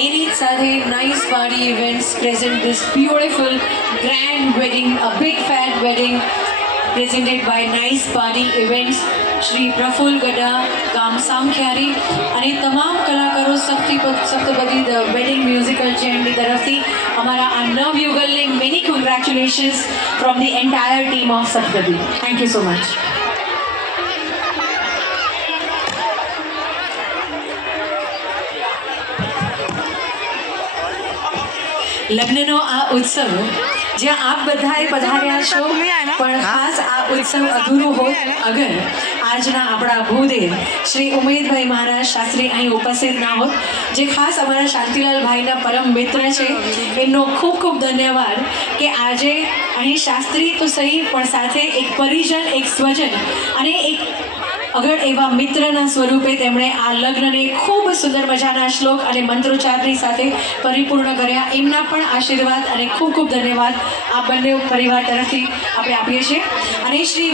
એની જ સાથે nice party events present this beautiful grand wedding, a big fat wedding presented by Nice Party Events, Shri Praful Gada, ગામ સામખિયારી અને તમામ કલાકારો સપ્તપદી ધ વેડિંગ મ્યુઝિકલ ચેનની તરફથી અમારા આ નવયુગલને many congratulations from the entire team of Saptapadi. Thank you so much. લગ્નનો આ ઉત્સવ જ્યાં આપ બધાએ પધાર્યા છો, પણ ખાસ આ ઉત્સવ અધૂરો હોત અગર આજના આપણા ભૂદેવ શ્રી ઉમેદભાઈ મહારાજ શાસ્ત્રી અહીં ઉપસ્થિત ના હોત, જે ખાસ અમારા શાંતિલાલ ભાઈના પરમ મિત્ર છે. એમનો ખૂબ ખૂબ ધન્યવાદ કે આજે અહીં શાસ્ત્રી તો સહી પણ સાથે એક પરિજન, એક સ્વજન અને એક અગર એવા મિત્રના સ્વરૂપે તેમણે આ લગ્નને ખૂબ સુંદર મજાના શ્લોક અને મંત્રોચ્ચારની સાથે પરિપૂર્ણ કર્યા. એમના પણ આશીર્વાદ અને ખૂબ ખૂબ ધન્યવાદ આ બંને પરિવાર તરફથી આપણે આપીએ છીએ. અને શ્રી